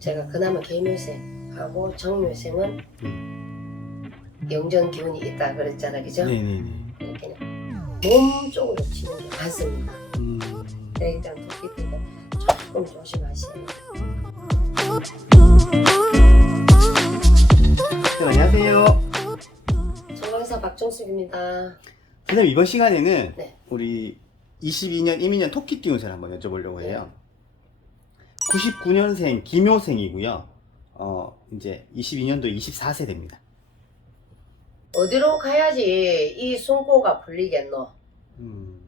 제가 그나마 개묘생하고 정묘생은 영전 기운이 있다 그랬잖아, 그죠? 네네네. 이렇게는 몸 쪽으로 치는 게 많습니다. 음, 그렇기 때문에 토끼들은 조금 조심하세요. 네, 안녕하세요. 정강사 박정숙입니다. 선생님 이번 시간에는 네. 우리 22년 이민년 토끼띠 운세를 한번 여쭤보려고 해요. 99년생 기묘생이고요. 어 이제 22년도 24세 됩니다. 어디로 가야지 이 숨고가 풀리겠노? 음,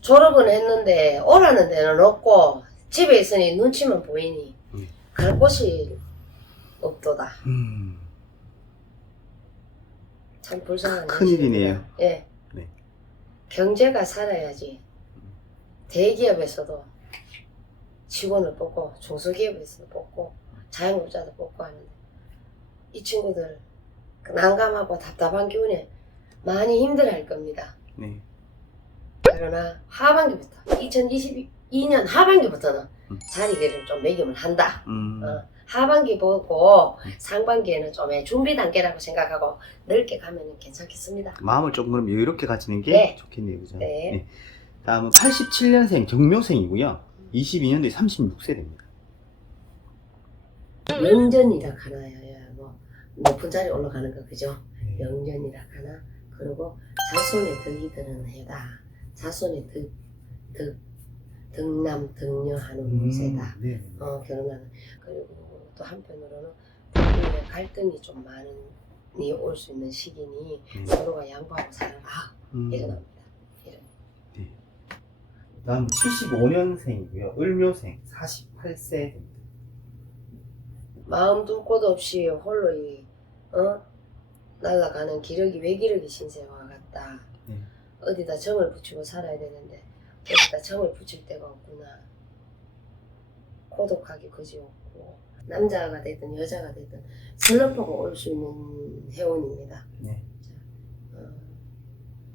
졸업은 했는데 오라는 데는 없고 집에 있으니 눈치만 보이니 음. 갈 곳이 없도다. 음, 참 불쌍한 큰일이네요. 예. 네. 경제가 살아야지. 대기업에서도 직원을 뽑고 중소기업에서도 뽑고 자영업자도 뽑고 하는데 이 친구들 그 난감하고 답답한 기운에 많이 힘들어할 겁니다. 네. 그러나 하반기부터 2022년 하반기부터는 음. 자리를 좀 매김을 한다. 음, 어, 하반기 보고 음. 상반기에는 좀 준비 단계라고 생각하고 넓게 가면 괜찮겠습니다. 마음을 조금 그럼 여유롭게 가지는 게 네. 좋겠네요, 그죠? 네. 다음은 87년생 정묘생이고요. 22년도에 36세 됩니다. 영전이라 하나요? 야, 뭐 높은 자리 올라가는 거 그죠? 네. 영전이라 하나 그리고 자손의 덕이 드는 해다. 자손의 덕, 덕, 덕남 덕녀하는 운세다. 네. 어, 결혼하는 그리고 또 한편으로는 부부의 갈등이 좀 많이 올 수 있는 시기니 음. 서로가 양보하고 살아라 음. 이런. 다음 75년생이고요. 을묘생 48세 됩니다. 마음 둘곳 없이 홀로 이 어? 날아가는 기러기 외기러기 신세와 같다. 네. 어디다 정을 붙이고 살아야 되는데 어디다 정을 붙일 데가 없구나. 고독하기 그지없고 남자가 되든 여자가 되든 슬럼프가 올 수 있는 해운입니다. 네. 어,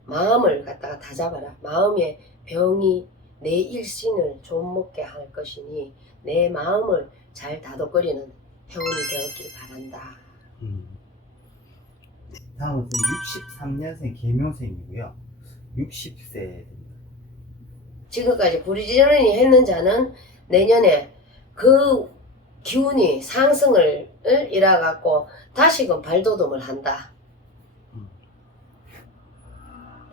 마음을 갖다가 다 잡아라. 마음의 병이 내 일신을 좀 먹게 할 것이니 내 마음을 잘 다독거리는 해운이 되었길 바란다. 음. 다음은 63년생 계묘생이고요. 60세 됩니다. 지금까지 부리지런히 했는 자는 내년에 그 기운이 상승을 일어갖고 다시금 발돋움을 한다. 음.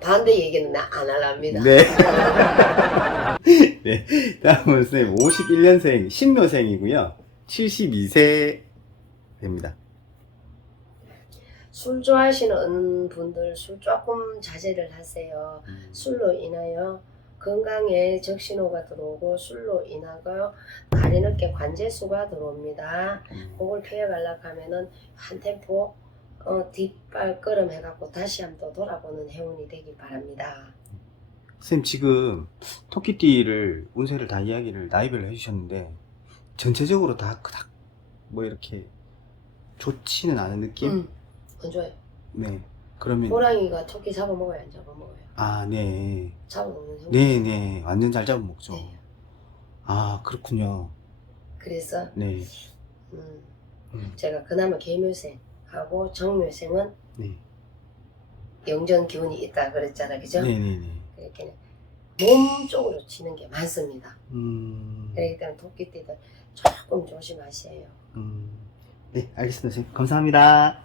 반대 얘기는 나 안 할랍니다. 네. 네. 다음은 선생님 51년생 신묘생이고요. 72세 됩니다. 술 좋아하시는 분들 술 조금 자제를 하세요. 술로 인하여 건강에 적신호가 들어오고 술로 인하여 다리 늦게 관제수가 들어옵니다. 음. 그걸 피해가려고 하면은 한 템포 어, 뒷발걸음 해갖고 다시 한번 또 돌아보는 해운이 되길 바랍니다. 선생님 지금 토끼띠를 운세를 다 이야기를 나이별로 해주셨는데 전체적으로 다뭐 이렇게 좋지는 않은 느낌? 음, 안 좋아요. 네. 그러면 호랑이가 토끼 잡아먹어요, 안 잡아먹어요? 아, 네. 잡아먹는. 네, 네. 완전 잘 잡아먹죠. 네. 아, 그렇군요. 그래서 네. 음, 음, 제가 그나마 개묘생 하고 정묘생은 네. 영전 기운이 있다 그랬잖아, 그죠? 네, 네, 네. 그렇게 몸 쪽으로 치는 게 많습니다. 음, 그렇기 때문에 토끼띠들 조금 조심하세요. 음. 네, 알겠습니다. 선생님. 감사합니다.